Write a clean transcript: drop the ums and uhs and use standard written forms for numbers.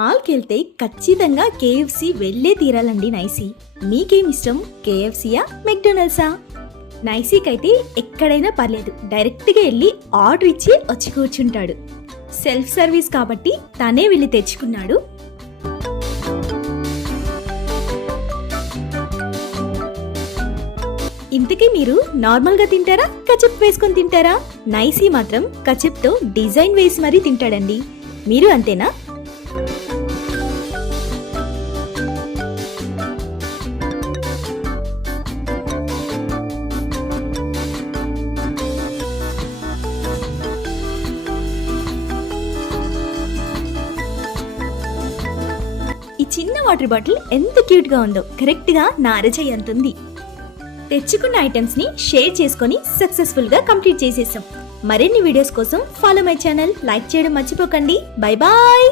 మాల్కెళ్తే ఖచ్చితంగా కేఎఫ్సి వెళ్ళే తీరాలండి నైసీ. మీకేం ఇష్టం, కేఎఫ్సియా మెక్డొనాల్డ్సా? నైసీకైతే ఎక్కడైనా పర్లేదు, డైరెక్ట్గా వెళ్ళి ఆర్డర్ ఇచ్చి వచ్చి కూర్చుంటాడు. సెల్ఫ్ సర్వీస్ కాబట్టి తనే వెళ్ళి తెచ్చుకున్నాడు. ఇంతకీ మీరు నార్మల్గా తింటారా, కచప్ వేసుకొని తింటారా? నైసీ మాత్రం కచప్తో డిజైన్ వేసి మరీ తింటాడండి. మీరు అంతేనా? ఈ చిన్న వాటర్ బాటిల్ ఎంత క్యూట్ గా ఉందో, కరెక్ట్ గా నా అరచేయి అంతుంది. తెచ్చుకున్న ఐటమ్స్ ని షేర్ చేసుకొని సక్సెస్ఫుల్ గా కంప్లీట్ చేసేసాం. మరిన్ని వీడియోస్ కోసం ఫాలో మై ఛానల్, లైక్ చేయడం మర్చిపోకండి. Bye bye.